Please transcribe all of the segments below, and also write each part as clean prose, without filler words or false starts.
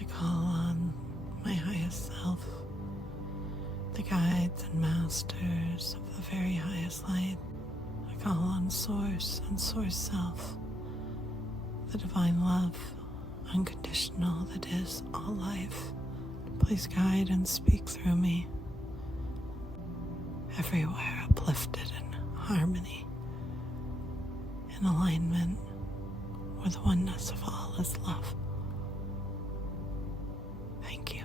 I call on my highest self, the guides and masters of the very highest light. I call on Source and Source Self, the divine love, unconditional that is all life. Please guide and speak through me. Everywhere uplifted in harmony, in alignment with the oneness of all is love. Thank you.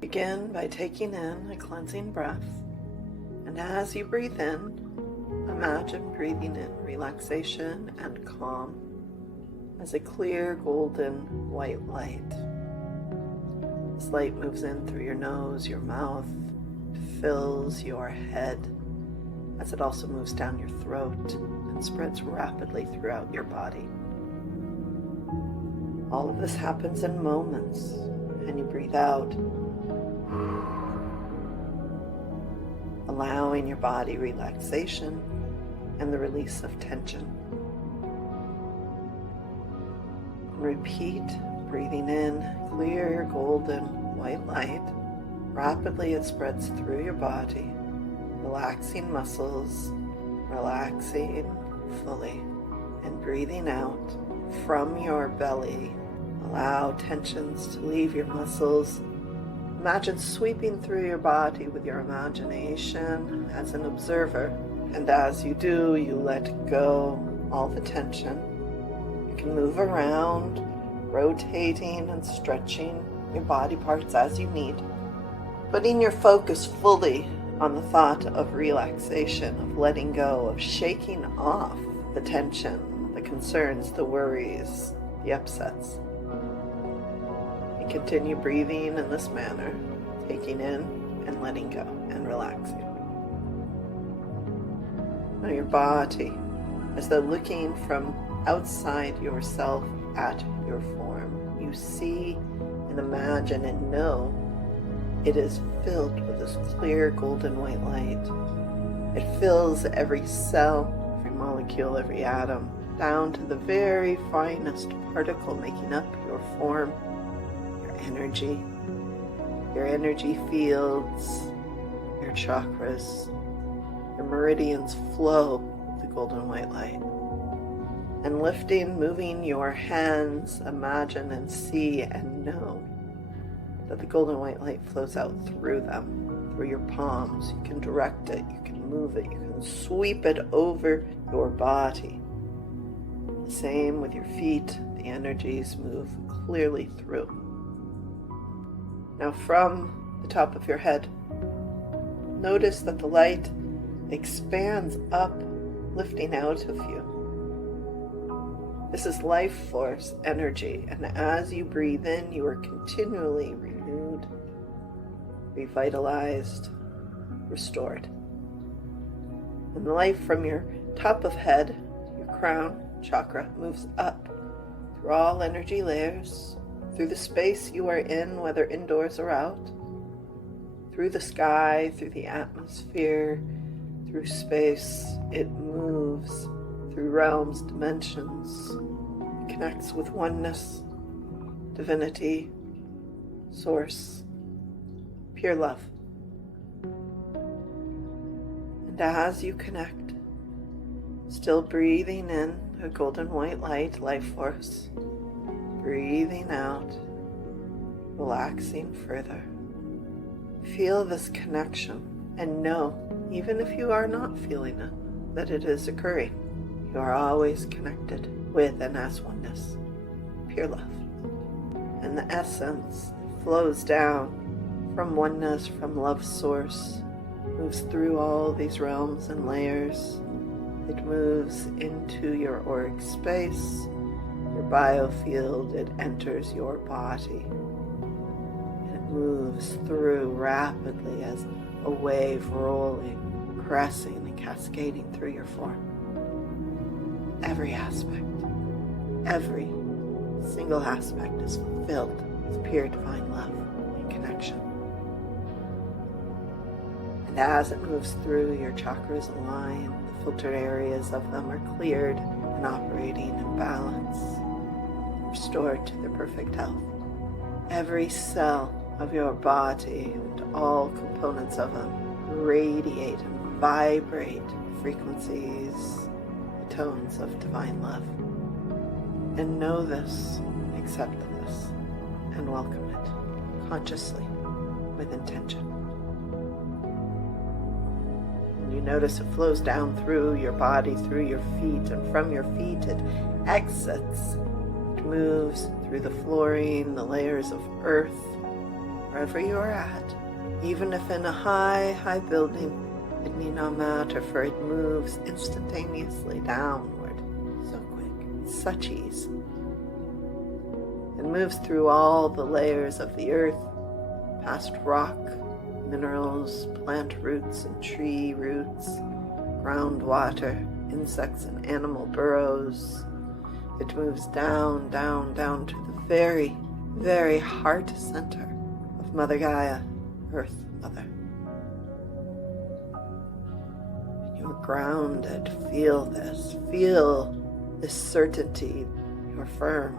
Begin by taking in a cleansing breath, and as you breathe in, imagine breathing in relaxation and calm as a clear golden white light. This light moves in through your nose, your mouth, fills your head, as it also moves down your throat and spreads rapidly throughout your body. All of this happens in moments, and you breathe out, allowing your body relaxation and the release of tension. Repeat, breathing in clear golden white light. Rapidly it spreads through your body, relaxing muscles, relaxing fully, and breathing out from your belly. Allow tensions to leave your muscles. Imagine sweeping through your body with your imagination as an observer, and as you do, you let go all the tension. You can move around, rotating and stretching your body parts as you need, putting your focus fully on the thought of relaxation, of letting go, of shaking off the tension, the concerns, the worries, the upsets. And continue breathing in this manner, taking in and letting go and relaxing. Now your body, as though looking from outside yourself at your form, you see and imagine and know it is filled with this clear golden white light. It fills every cell, every molecule, every atom, down to the very finest particle making up your form, your energy fields, your chakras, your meridians flow with the golden white light. And lifting, moving your hands, imagine and see and know that the golden white light flows out through them, through your palms. You can direct it, you can move it, you can sweep it over your body. The same with your feet, the energies move clearly through. Now from the top of your head, notice that the light expands up, lifting out of you. This is life force energy, and as you breathe in, you are continually renewed, revitalized, restored. And the light from your top of head, your crown chakra, moves up through all energy layers, through the space you are in, whether indoors or out, through the sky, through the atmosphere, through space. It moves through realms, dimensions, connects with oneness, divinity, source, pure love. And as you connect, still breathing in a golden white light, life force, breathing out, relaxing further. Feel this connection and know, even if you are not feeling it, that it is occurring. You are always connected with and as oneness, pure love. And the essence flows down from oneness, from love source, moves through all these realms and layers. It moves into your auric space, your biofield. It enters your body. And it moves through rapidly as a wave rolling, caressing and cascading through your form. Every aspect, every single aspect is filled with pure divine love and connection. And as it moves through, your chakras align, the filtered areas of them are cleared and operating in balance, restored to their perfect health. Every cell of your body and all components of them radiate and vibrate frequencies, the tones of divine love. And know this, accept this, and welcome it consciously with intention. And you notice it flows down through your body, through your feet, and from your feet it exits. It moves through the flooring, the layers of earth, wherever you are at. Even if in a high building, it need not matter, for it moves instantaneously downward. So quick, such ease. It moves through all the layers of the earth, past rock, minerals, plant roots and tree roots, groundwater, insects and animal burrows. It moves down to the very, very heart center of Mother Gaia, Earth Mother. You're grounded. Feel this. Feel this certainty. You're firm.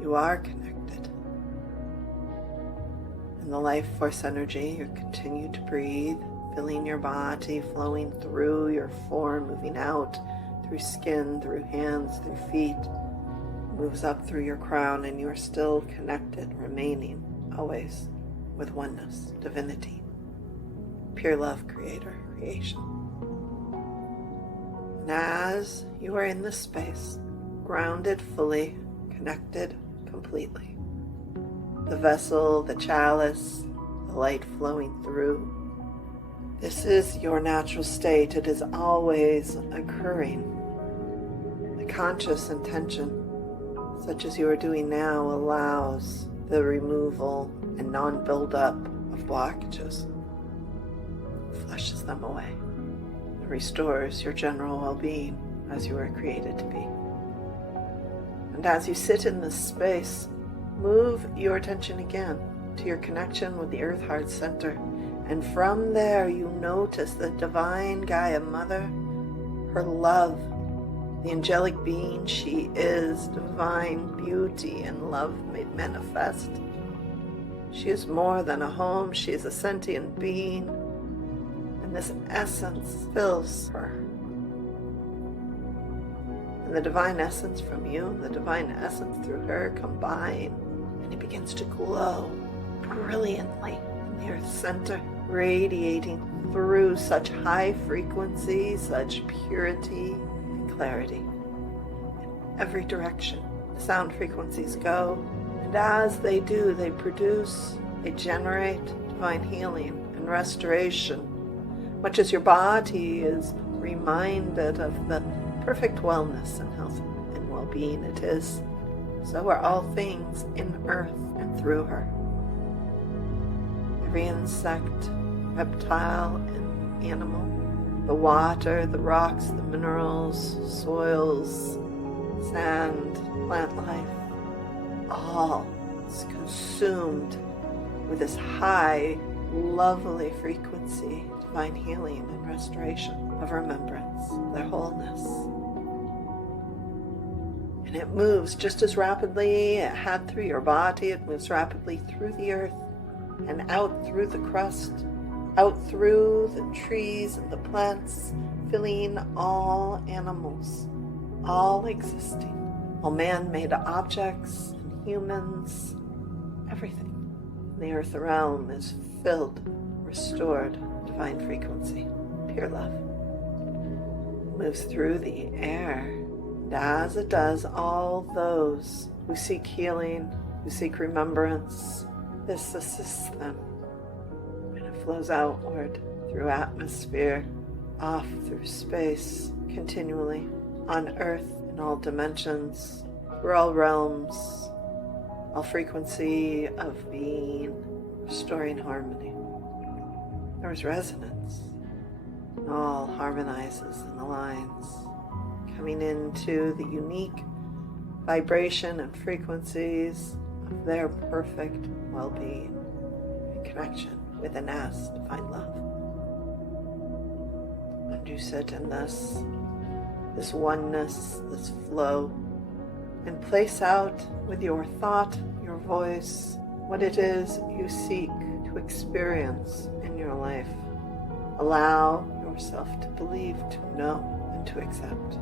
You are connected. In the life force energy, you continue to breathe, filling your body, flowing through your form, moving out through skin, through hands, through feet, moves up through your crown, and you are still connected, remaining always with oneness, divinity, pure love, creator, creation. And as you are in this space, grounded fully, connected completely, the vessel, the chalice, the light flowing through, this is your natural state. It is always occurring. The conscious intention, such as you are doing now, allows the removal and non-buildup of blockages, flushes them away, and restores your general well-being as you were created to be. And as you sit in this space, move your attention again to your connection with the Earth Heart Center, and from there you notice the divine Gaia Mother, her love, the angelic being she is, divine beauty and love made manifest. She is more than a home, she is a sentient being, and this essence fills her. And the divine essence from you, the divine essence through her combine, and it begins to glow brilliantly in the Earth Center, radiating through such high frequency, such purity and clarity. In every direction, the sound frequencies go, and as they do, they produce, they generate divine healing and restoration, much as your body is reminded of the perfect wellness and health and well-being it is. So are all things in earth and through her. Every insect, reptile, and animal, the water, the rocks, the minerals, soils, sand, plant life, all is consumed with this high, lovely frequency, divine healing and restoration of remembrance, their wholeness. And it moves just as rapidly it had through your body. It moves rapidly through the earth and out through the crust, out through the trees and the plants, filling all animals, all existing, all man-made objects and humans, everything in the earth realm is filled, restored, divine frequency, pure love. It moves through the air, and as it does, all those who seek healing, who seek remembrance, this assists them. And it flows outward through atmosphere, off through space, continually, on earth in all dimensions, through all realms, all frequency of being, restoring harmony. There is resonance. All harmonizes and aligns, coming into the unique vibration and frequencies of their perfect well-being in connection with Anayya's divine love. And you sit in this oneness, this flow, and place out with your thought, your voice, what it is you seek to experience in your life. Allow yourself to believe, to know, and to accept.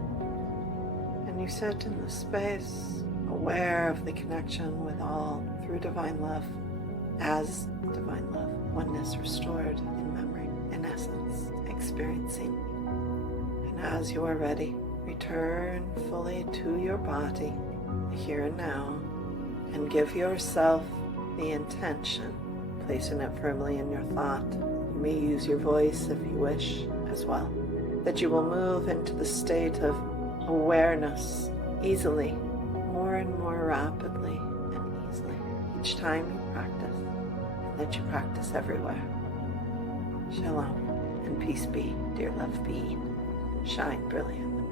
And you sit in this space, aware of the connection with all through divine love, as divine love, oneness restored in memory, in essence, experiencing. And as you are ready, return fully to your body, the here and now, and give yourself the intention, placing it firmly in your thought. You may use your voice if you wish as well, that you will move into the state of awareness easily, more and more rapidly and easily each time you practice, and that you practice everywhere. Shalom and peace be, dear love being. Shine brilliant.